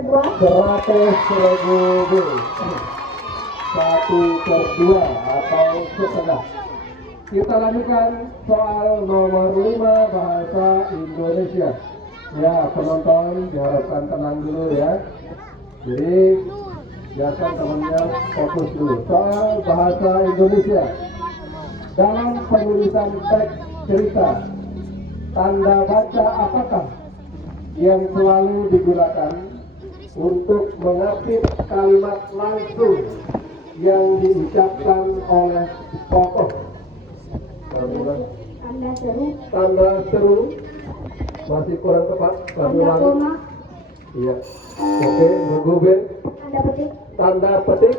100.000 1/2 atau setengah. Kita lanjutkan soal nomor 5 bahasa Indonesia. Ya, penonton diharapkan tenang dulu ya. Jadi biarkan temannya fokus dulu. Soal bahasa Indonesia. Dalam penulisan teks cerita, tanda baca apakah yang selalu digunakan untuk mengapit kalimat langsung yang diucapkan oleh tokoh? Tanda seru. Tanda seru masih kurang tepat. Tanda koma. Iya. Oke, bergubah. Tanda petik. Tanda petik.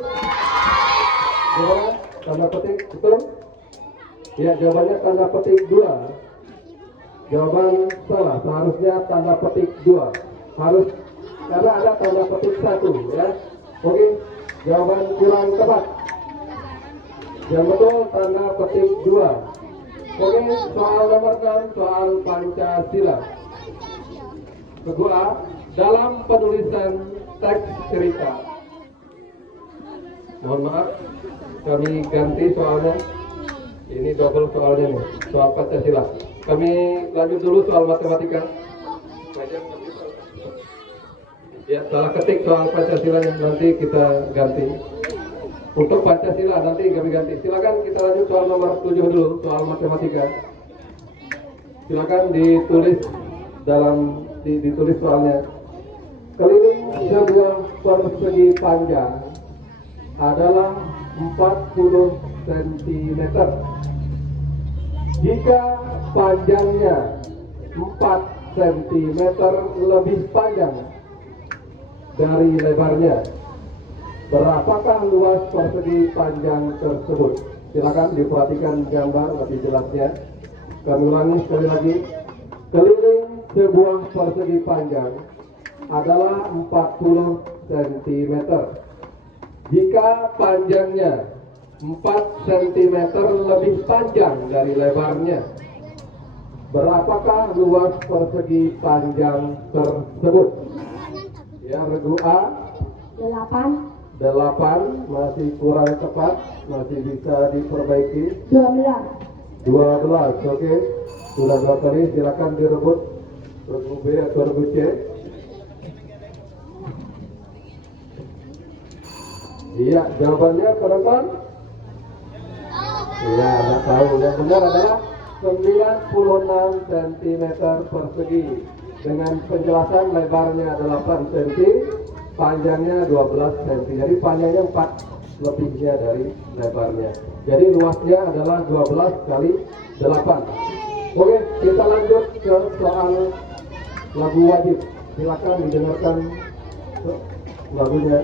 Gimana? Tanda petik betul? Ya, jawabannya tanda petik 2. Jawaban salah. Seharusnya tanda petik 2. Harus karena ada tanda petik 1 ya. Oke, jawaban kurang tepat. Yang betul tanda petik 2. Oke, soal nomor 6, soal Pancasila. Kedua, dalam penulisan teks cerita. Mohon maaf, kami ganti soalnya. Ini double soalnya nih, soal Pancasila. Kami lanjut dulu soal matematika. Ya, salah ketik soal Pancasila, nanti kita ganti. Untuk Pancasila nanti kami ganti. Silakan kita lanjut soal nomor 7 dulu, soal matematika. Silakan ditulis ditulis soalnya. Keliling sebuah persegi panjang adalah 40 cm. Jika panjangnya 4 cm lebih panjang dari lebarnya, berapakah luas persegi panjang tersebut? Silakan diperhatikan gambar lebih jelasnya. Kami ulangi sekali lagi. Keliling sebuah persegi panjang adalah 40 cm. Jika panjangnya 4 cm lebih panjang dari lebarnya, berapakah luas persegi panjang tersebut? Ya, regu A 8 masih kurang tepat, masih bisa diperbaiki. 12, oke. Sudah 2 kali, silakan direbut regu B atau regu C. Iya, jawabannya penonton? Iya, nggak tahu. Yang benar adalah 96 cm persegi. Dengan penjelasan lebarnya 8 cm, panjangnya 12 cm. Jadi panjangnya 4 lebihnya dari lebarnya. Jadi luasnya adalah 12 kali 8. Oke, kita lanjut ke soal lagu wajib. Silakan didengarkan lagunya.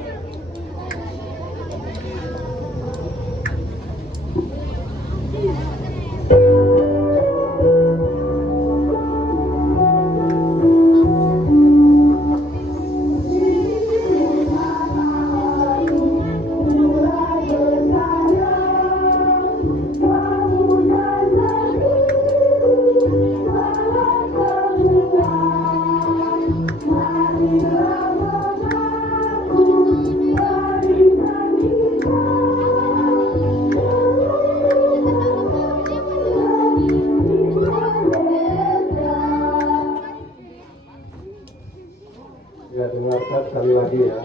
Ya, dengarkan sekali lagi ya.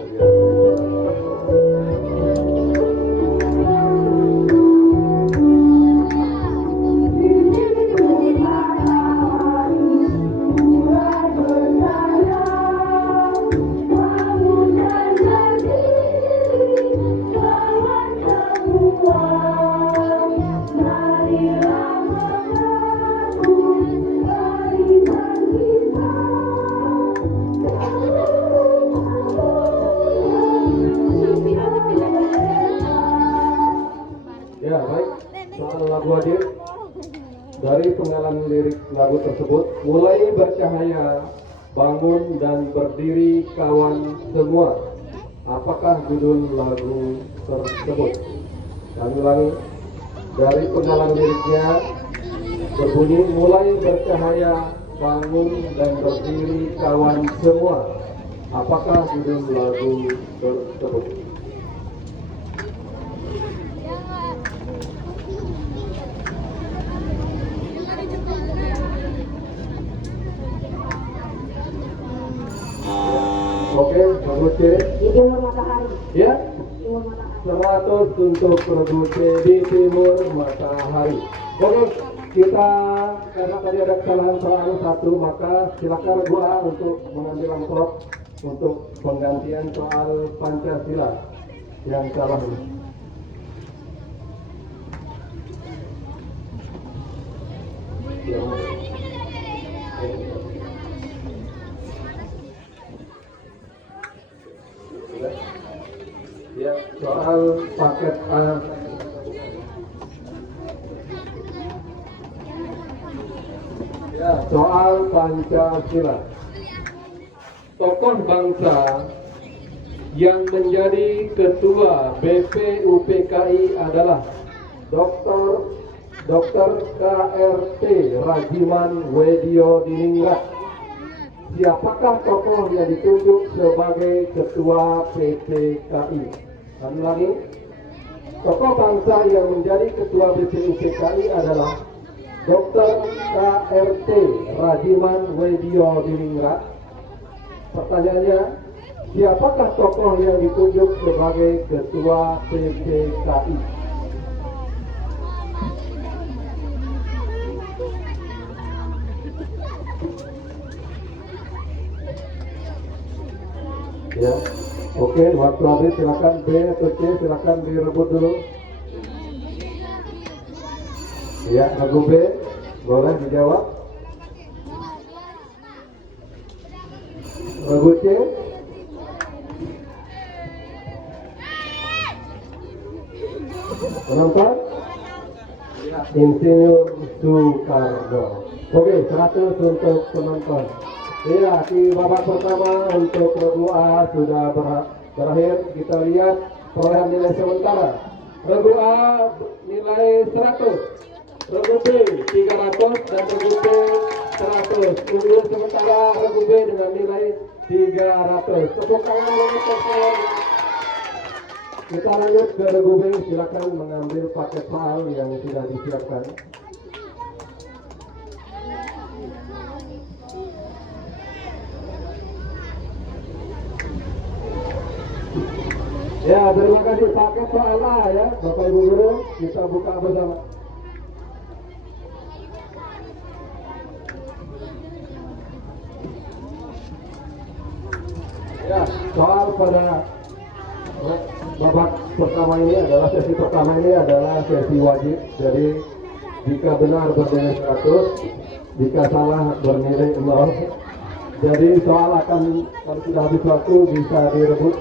Ya, baik. Soal lagu wajib. Dari penggalan lirik lagu tersebut, mulai bercahaya, bangun dan berdiri kawan semua. Apakah judul lagu tersebut? Kami ulangi. Dari penggalan liriknya berbunyi, mulai bercahaya, bangun dan berdiri kawan semua. Apakah judul lagu tersebut? Oke, lagu C. Di timur matahari. Ya, Timur matahari. 100 untuk lagu C di timur matahari. Oke, kita karena tadi ada kesalahan soal satu, maka silakan lagu A untuk mengambil amplop untuk penggantian soal Pancasila yang salah ini. Ya, soal paket A. Ya, soal Pancasila. Tokoh bangsa yang menjadi ketua BPUPKI adalah Dr. KRT Rajiman Weddio Diningrat. Siapakah tokoh yang ditunjuk sebagai ketua PPKI? Kami lagi, tokoh bangsa yang menjadi ketua BPUPKI adalah Dr. KRT Rajiman Weddio Diningrat. Pertanyaannya, siapakah tokoh yang ditunjuk sebagai ketua PPKI? Ya, oke, waktu habis, silakan B atau C, silakan direbut dulu. Ya, lagu B, boleh dijawab. Lagu C. Penonton? Insinyur Soekarno. Oke, 100 untuk penonton. Iya, di babak pertama untuk lagu A sudah berakhir. Kita lihat perolehan nilai sementara. Lagu A nilai 100, lagu B 300 dan lagu C 100. Unggul sementara lagu B dengan nilai 300. Tepuk tangan untuk tersebut. Kita lanjut ke lagu B. Silakan mengambil paket soal yang sudah disiapkan. Ya, terima kasih. Paket soal A ya, Bapak Ibu Guru, kita buka bersama. Ya, soal pada babak pertama ini adalah sesi pertama ini adalah sesi wajib. Jadi jika benar bernilai 100, jika salah bernilai 0. Jadi soal akan kalau sudah habis waktu bisa direbut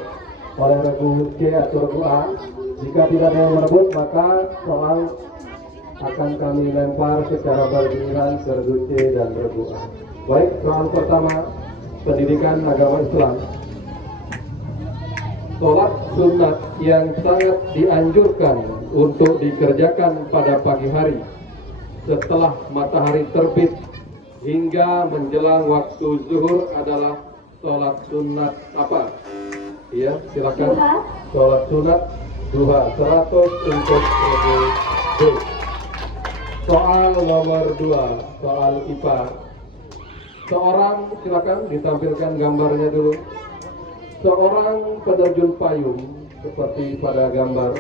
oleh regu C atau regu A. Jika tidak ada yang merebut, maka soal akan kami lempar secara bergiliran ke regu C dan regu A. Baik, soal pertama, pendidikan agama Islam. Sholat sunat yang sangat dianjurkan untuk dikerjakan pada pagi hari setelah matahari terbit hingga menjelang waktu zuhur adalah sholat sunat apa? Ya, silakan. Duha. Sholat sunat duha 100 untuk regu B. Soal nomor 2, soal IPA. Seorang, silakan ditampilkan gambarnya dulu. Seorang penerjun payung seperti pada gambar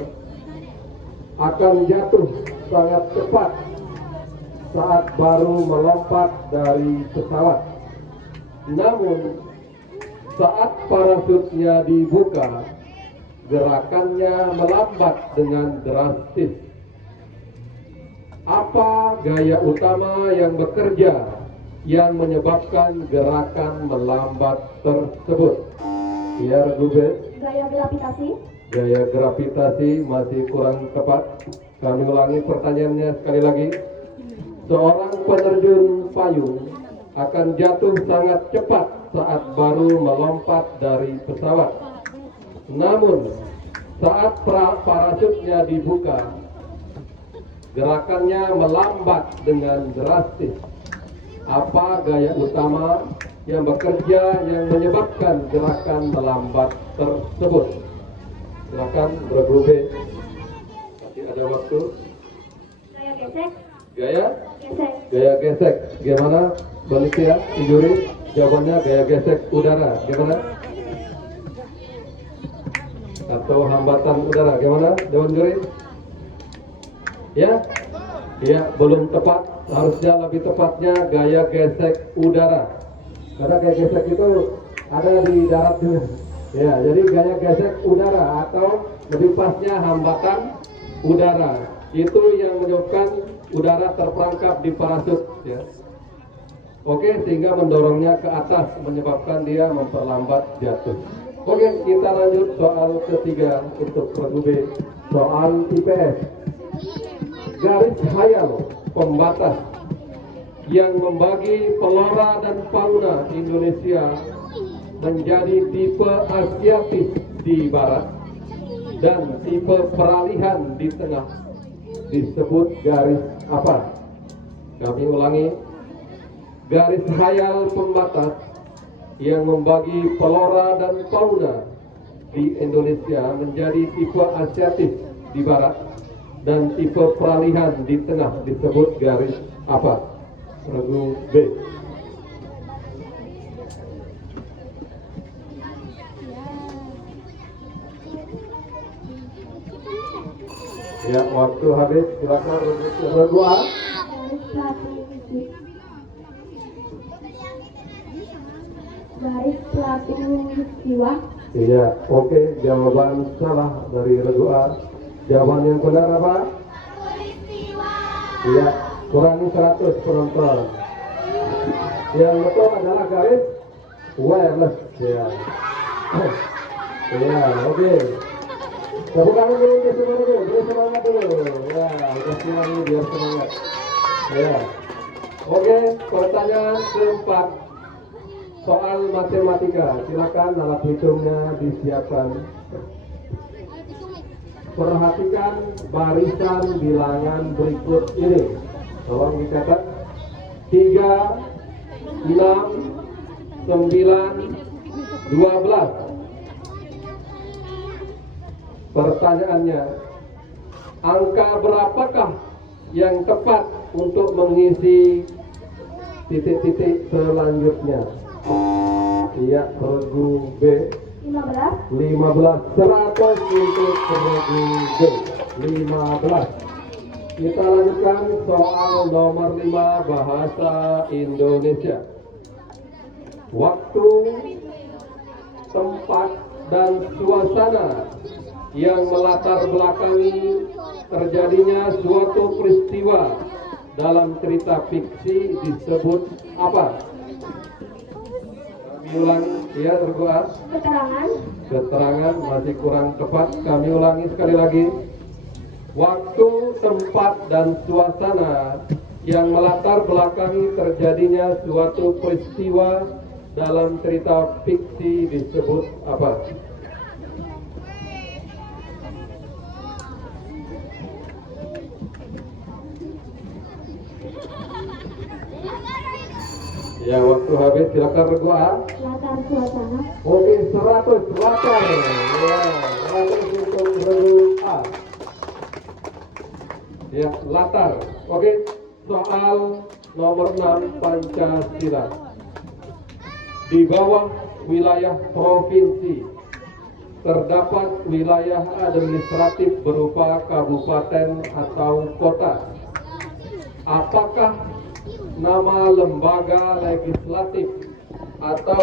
akan jatuh sangat cepat saat baru melompat dari pesawat. Namun saat parasutnya dibuka, gerakannya melambat dengan drastis. Apa gaya utama yang bekerja yang menyebabkan gerakan melambat tersebut? Ya, Regu B. Gaya gravitasi. Gaya gravitasi masih kurang tepat. Kami ulangi pertanyaannya sekali lagi. Seorang penerjun payung akan jatuh sangat cepat saat baru melompat dari pesawat. Namun, saat parasutnya dibuka, gerakannya melambat dengan drastis. Apa gaya utama yang bekerja yang menyebabkan gerakan melambat tersebut. Silakan regu B. Masih ada waktu. Gaya gesek. Gaya? Gesek. Gaya gesek. Gimana? Panitia, juri? Jawabannya gaya gesek udara. Gimana? Atau hambatan udara. Gimana? Dewan juri? Ya? Ya, belum tepat. Harusnya lebih tepatnya gaya gesek udara. Karena gaya gesek itu ada di darat juga. Ya, jadi gaya gesek udara atau lebih pasnya hambatan udara. Itu yang menyebabkan udara terperangkap di parasut. Ya. Oke, sehingga mendorongnya ke atas, menyebabkan dia memperlambat jatuh. Oke, kita lanjut soal ketiga untuk regu B. Soal IPS. Garis khayal pembatas yang membagi flora dan fauna Indonesia menjadi tipe Asiatis di barat dan tipe peralihan di tengah disebut garis apa? Kami ulangi. Garis khayal pembatas yang membagi flora dan fauna di Indonesia menjadi tipe Asiatis di barat dan tipe peralihan di tengah disebut garis apa? Regu B. Ya, waktu habis. Silakan regu A. Garis khatulistiwa. Iya, oke. Jawaban salah dari regu A. Jawaban yang benar apa? Iya, kurangi 100 penonton. Yang betul adalah garis wireless. Ya. Ya, oke. Tepuk tangan dulu untuk semua dulu, biar semangat dulu. Ya, kasih lagi biar semangat. Ya. Oke, pertanyaan keempat. Soal matematika. Silakan alat hitungnya disiapkan. Perhatikan barisan bilangan berikut ini. Tolong dicatat. 3, 6, 9, 12. Pertanyaannya, angka berapakah yang tepat untuk mengisi titik-titik selanjutnya? Iya, regu B. 15. 15. 100 untuk regu B. 15. Kita lanjutkan soal nomor 5 bahasa Indonesia. Waktu, tempat, dan suasana yang melatar belakangi terjadinya suatu peristiwa dalam cerita fiksi disebut apa? Kami ulang, ya regu A. Keterangan. Keterangan masih kurang tepat. Kami ulangi sekali lagi. Waktu, tempat, dan suasana yang melatar belakangi terjadinya suatu peristiwa dalam cerita fiksi disebut apa? Ya, waktu habis. Silakan regu A. Latar suasana. Oke, 100 latar. Ya, 100 untuk regu A. Ya, latar. Oke, soal nomor 6 Pancasila. Di bawah wilayah provinsi terdapat wilayah administratif berupa kabupaten atau kota. Apakah nama lembaga legislatif atau